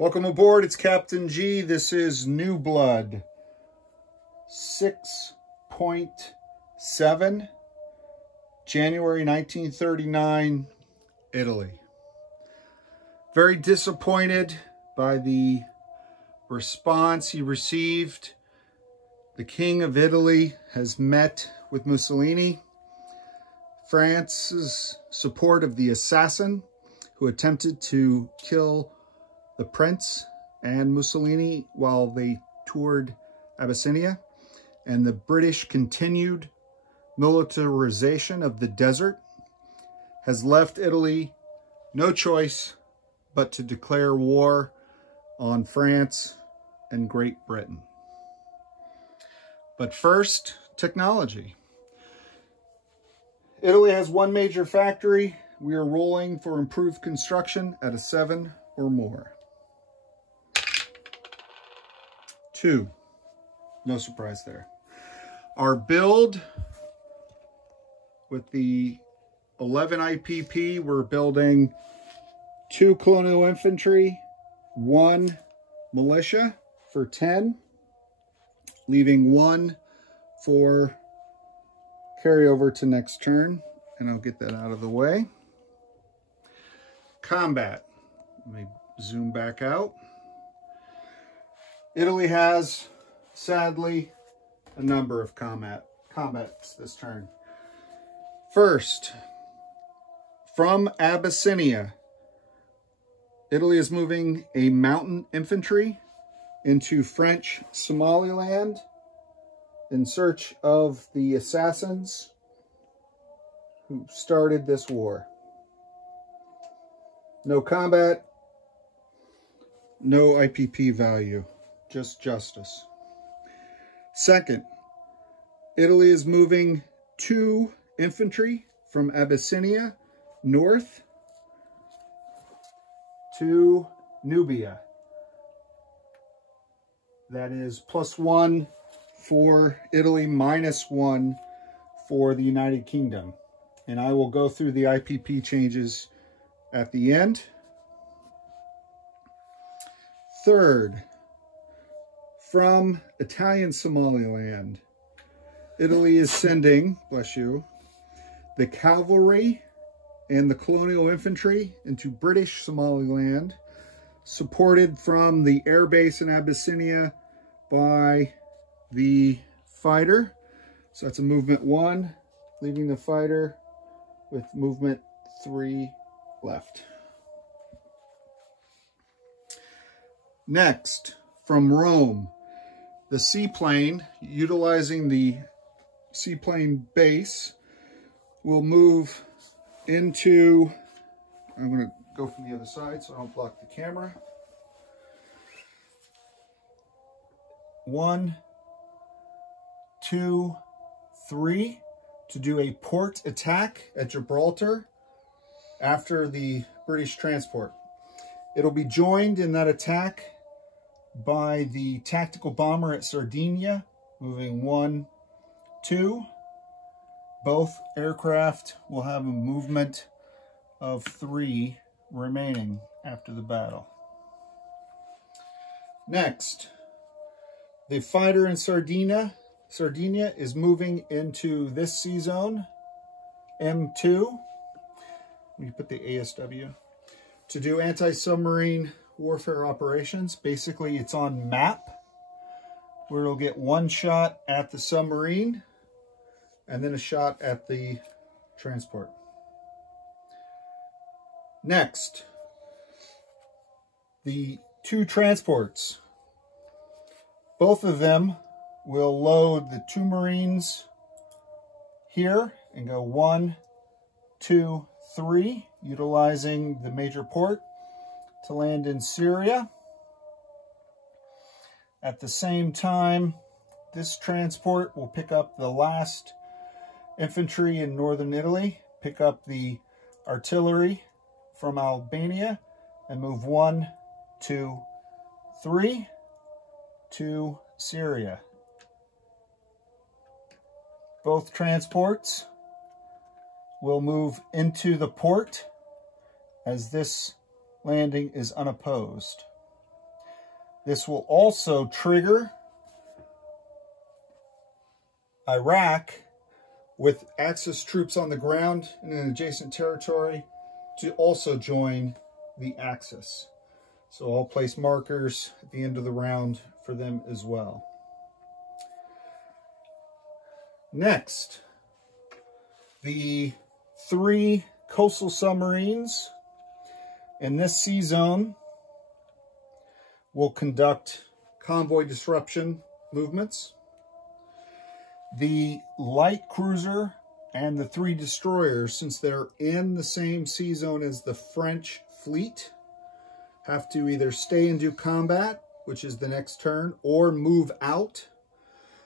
Welcome aboard, it's Captain G. This is Newblood 6.7, January 1939, Italy. Very disappointed by the response he received. The King of Italy has met with Mussolini. France's support of the assassin who attempted to kill the Prince and Mussolini while they toured Abyssinia, and the British continued militarization of the desert has left Italy no choice but to declare war on France and Great Britain. But first, technology. Italy has one major factory. We are rolling for improved construction at a 7 or more. 2, no surprise there. Our build with the 11 IPP, we're building 2 colonial infantry, 1 militia for 10, leaving 1 for carryover to next turn, and I'll get that out of the way. Combat, let me zoom back out. Italy has, sadly, a number of combats this turn. First, from Abyssinia, Italy is moving a mountain infantry into French Somaliland in search of the assassins who started this war. No combat, no IPP value. Just justice. Second, Italy is moving 2 infantry from Abyssinia north to Nubia. That is +1 for Italy, -1 for the United Kingdom. And I will go through the IPP changes at the end. Third, from Italian Somaliland, Italy is sending, bless you, the cavalry and the colonial infantry into British Somaliland, supported from the air base in Abyssinia by the fighter. So that's a movement 1, leaving the fighter with movement 3 left. Next, from Rome, the seaplane, utilizing the seaplane base, will move into, I'm going to go from the other side so I don't block the camera. 1, 2, 3 to do a port attack at Gibraltar after the British transport. It'll be joined in that attack by the tactical bomber at Sardinia, moving 1, 2. Both aircraft will have a movement of 3 remaining after the battle. Next, the fighter in Sardinia is moving into this sea zone, M2. We put the ASW to do anti-submarine warfare operations. Basically, it's on map, where it'll get 1 shot at the submarine and then a shot at the transport. Next, the 2 transports. Both of them will load the 2 Marines here and go 1, 2, 3, utilizing the major port to land in Syria. At the same time, this transport will pick up the last infantry in northern Italy, pick up the artillery from Albania, and move 1, 2, 3 to Syria. Both transports will move into the port as this landing is unopposed. This will also trigger Iraq with Axis troops on the ground in an adjacent territory to also join the Axis. So I'll place markers at the end of the round for them as well. Next, the 3 coastal submarines in this sea zone will conduct convoy disruption movements. The light cruiser and the 3 destroyers, since they're in the same sea zone as the French fleet, have to either stay and do combat, which is the next turn, or move out.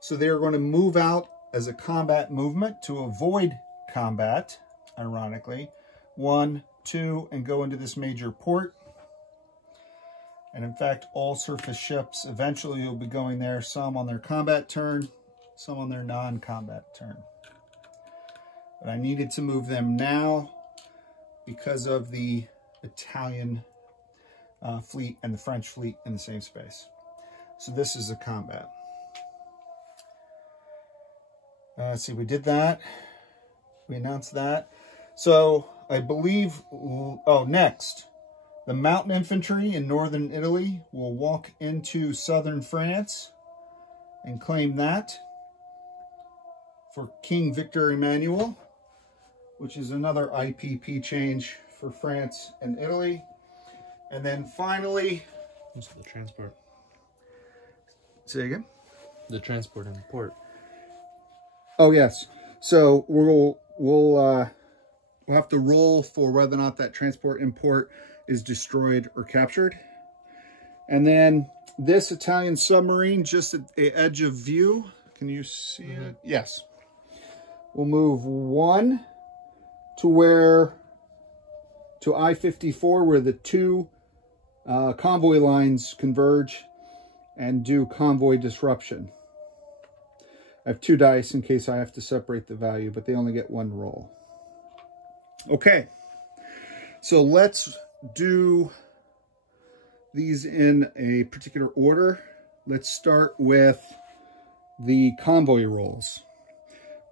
So they're going to move out as a combat movement to avoid combat, ironically. 1, 2, and go into this major port. And in fact, all surface ships eventually will be going there, some on their combat turn, some on their non-combat turn. But I needed to move them now because of the Italian fleet and the French fleet in the same space. So this is a combat. Let's see, we did that. We announced that. So I believe, oh, next, the mountain infantry in northern Italy will walk into southern France and claim that for King Victor Emmanuel, which is another IPP change for France and Italy. And then finally, what's the transport? Say again? The transport and port. Oh yes. So we'll have to roll for whether or not that transport import is destroyed or captured. And then this Italian submarine, just at the edge of view. Can you see it? Yes. We'll move 1 to I-54, where the 2 convoy lines converge, and do convoy disruption. I have 2 dice in case I have to separate the value, but they only get 1 roll. Okay, so let's do these in a particular order. Let's start with the convoy rolls.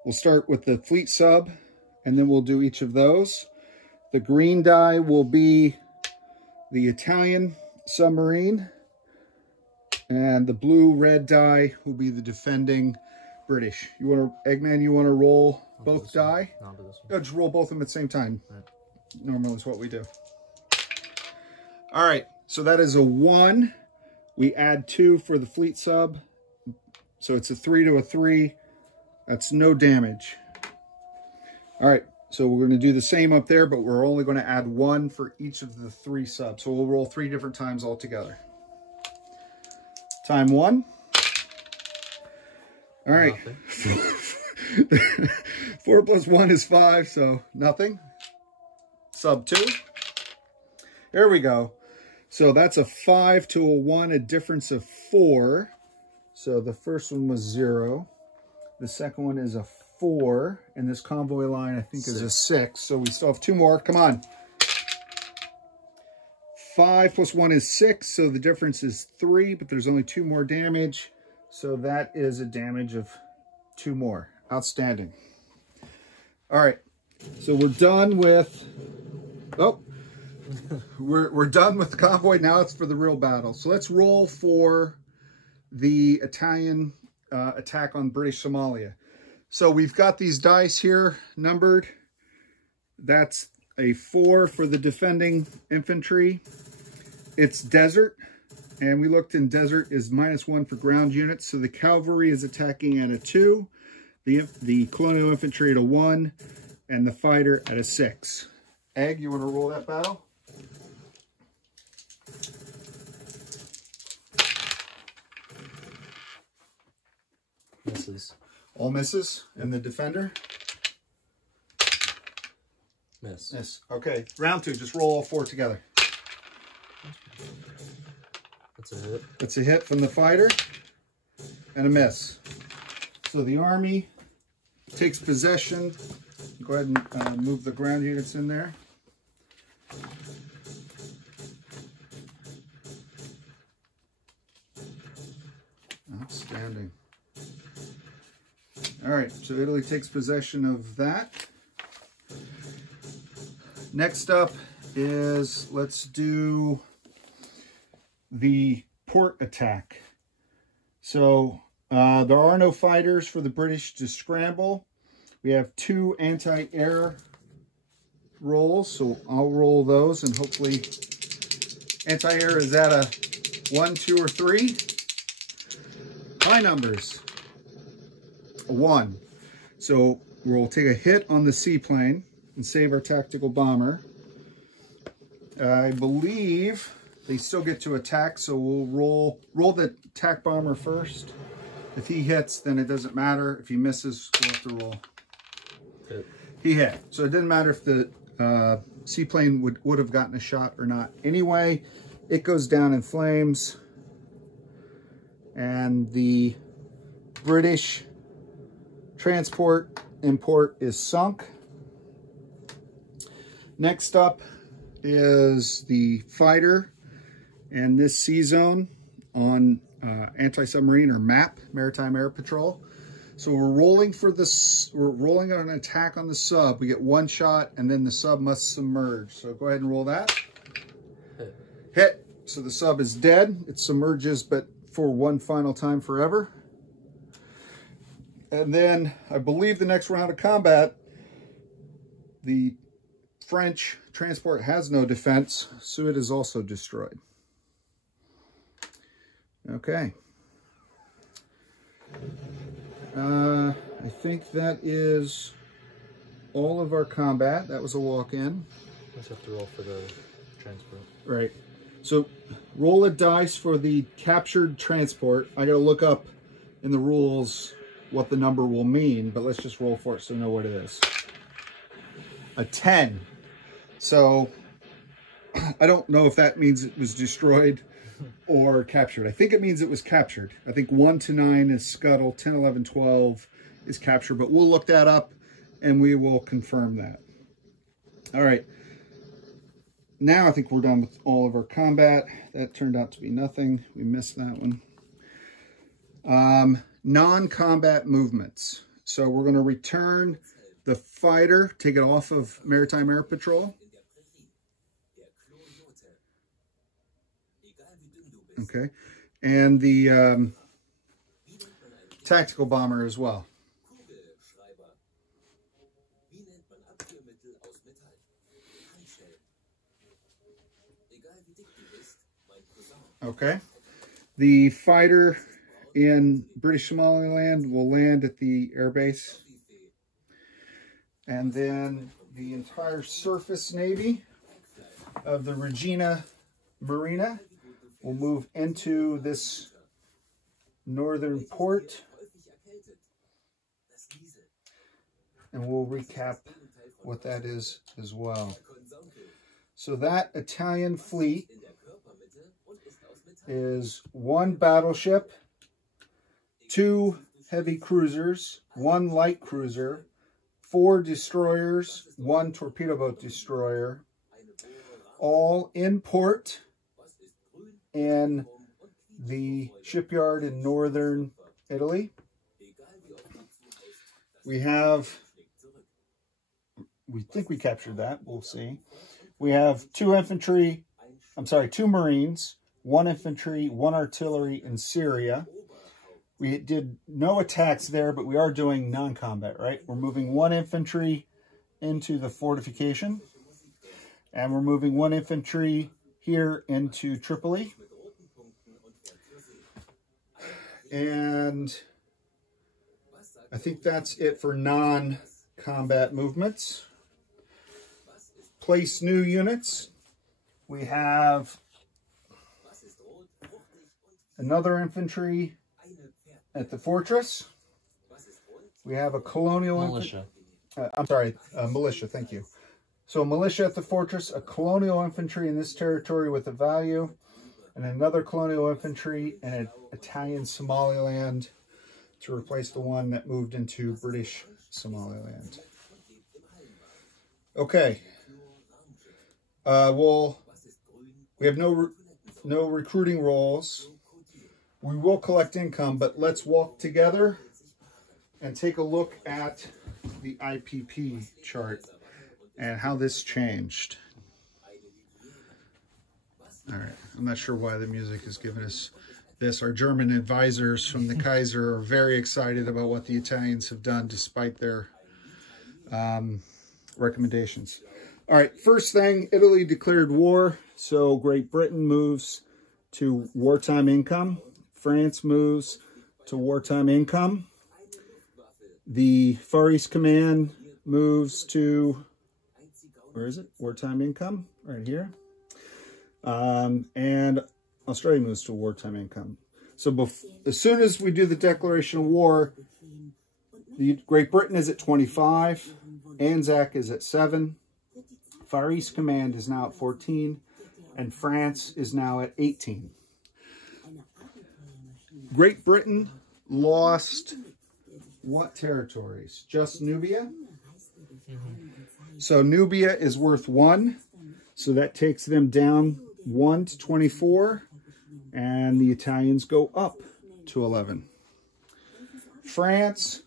We'll start with the fleet sub, and then we'll do each of those. The green die will be the Italian submarine, and the blue-red die will be the defending British. You want to, Eggman, you want to roll both die? No, I'll do this one. No, just roll both of them at the same time. Right. Normally is what we do. All right, so that is a 1. We add 2 for the fleet sub. So it's a 3 to a 3. That's no damage. All right, so we're going to do the same up there, but we're only going to add 1 for each of the 3 subs. So we'll roll 3 different times altogether. Time 1. All right. 4 plus 1 is 5, so nothing. Sub 2. There we go. So that's a 5 to a 1, a difference of 4. So the first one was 0. The second one is a 4. And this convoy line, I think, is a 6. So we still have 2 more. Come on. 5 plus 1 is 6. So the difference is 3, but there's only 2 more damage. So that is a damage of 2 more. Outstanding. All right. So we're done with... Oh, we're done with the convoy. Now it's for the real battle. So let's roll for the Italian attack on British Somalia. So we've got these dice here numbered. That's a 4 for the defending infantry. It's desert, and we looked in desert is -1 for ground units. So the cavalry is attacking at a 2, the colonial infantry at a 1, and the fighter at a 6. Egg, you want to roll that battle? Misses. All misses. And the defender? Miss. Miss. Okay. Round 2. Just roll all 4 together. That's a hit. That's a hit from the fighter. And a miss. So the army takes possession. Go ahead and move the ground units in there. Outstanding. All right, so Italy takes possession of that. Next up is, let's do the port attack. So there are no fighters for the British to scramble. We have 2 anti-air rolls, so I'll roll those, and hopefully anti-air is at a 1, 2, or 3. High numbers. A 1. So we'll take a hit on the seaplane and save our tactical bomber. I believe they still get to attack, so we'll roll the attack bomber first. If he hits, then it doesn't matter. If he misses, we'll have to roll. Hit. He hit. So it didn't matter if the seaplane would have gotten a shot or not. Anyway, it goes down in flames. And the British transport import is sunk. Next up is the fighter and this sea zone on anti-submarine or MAP, Maritime Air Patrol. So we're rolling for this, we're rolling on an attack on the sub. We get 1 shot and then the sub must submerge. So go ahead and roll that. Hit. So the sub is dead. It submerges, but for 1 final time forever. And then I believe the next round of combat, the French transport has no defense, so it is also destroyed. Okay. I think that is all of our combat. That was a walk-in. Let's have to roll for the transport. Right. So roll a dice for the captured transport. I gotta look up in the rules what the number will mean, but let's just roll for it so we know what it is. A 10. So I don't know if that means it was destroyed or captured. I think it means it was captured. I think 1 to 9 is scuttle, 10, 11, 12 is captured, but we'll look that up and we will confirm that. All right. Now I think we're done with all of our combat. That turned out to be nothing. We missed that one. Non-combat movements. So we're going to return the fighter, take it off of Maritime Air Patrol. Okay. And the tactical bomber as well. Okay. The fighter in British Somaliland will land at the airbase. And then the entire surface navy of the Regina Marina will move into this northern port. And we'll recap what that is as well. So that Italian fleet is 1 battleship, 2 heavy cruisers, 1 light cruiser, 4 destroyers, 1 torpedo boat destroyer, all in port in the shipyard in northern Italy. We think we captured that, we'll see. We have 2 Marines, 1 infantry, 1 artillery in Syria. We did no attacks there, but we are doing non-combat, right? We're moving 1 infantry into the fortification. And we're moving 1 infantry here into Tripoli. And I think that's it for non-combat movements. Place new units. We have another infantry at the fortress. We have a colonial militia. Militia, thank you. So militia at the fortress, a colonial infantry in this territory with a value, and another colonial infantry and an Italian Somaliland to replace the one that moved into British Somaliland. Okay. We have no recruiting roles. We will collect income, but let's walk together and take a look at the IPP chart and how this changed. All right, I'm not sure why the music is giving us this. Our German advisors from the Kaiser are very excited about what the Italians have done despite their recommendations. All right, first thing, Italy declared war, so Great Britain moves to wartime income. France moves to wartime income. The Far East Command moves to, where is it? Wartime income, right here. And Australia moves to wartime income. So as soon as we do the declaration of war, Great Britain is at 25, Anzac is at 7, Far East Command is now at 14, and France is now at 18. Great Britain lost what territories? Just Nubia? So Nubia is worth 1. So that takes them down 1 to 24. And the Italians go up to 11. France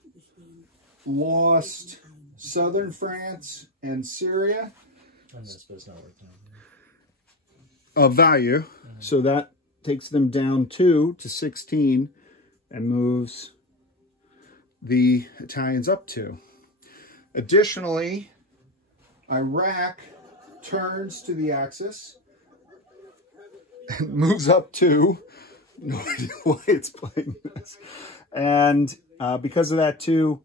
lost southern France and Syria. And this does not work down. Of value. So that takes them down 2 to 16 and moves the Italians up 2. Additionally, Iraq turns to the axis and moves up 2. No idea why it's playing this. And because of that too,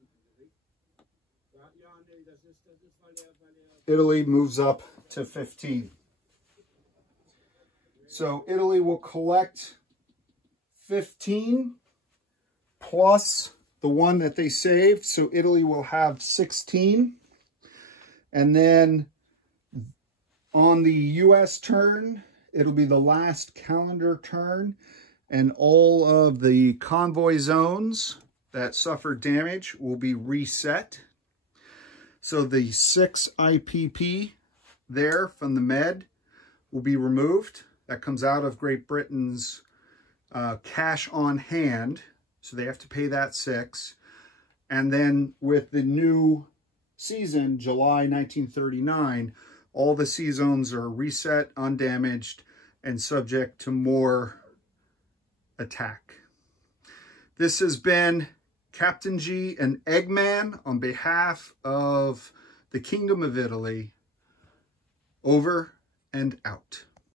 Italy moves up to 15. So Italy will collect 15 plus the one that they saved. So Italy will have 16. And then on the U.S. turn, it'll be the last calendar turn. And all of the convoy zones that suffered damage will be reset. So the 6 IPP there from the Med will be removed. That comes out of Great Britain's cash on hand. So they have to pay that 6. And then with the new season, July 1939, all the sea zones are reset, undamaged, and subject to more attack. This has been Captain G and Eggman on behalf of the Kingdom of Italy. Over and out.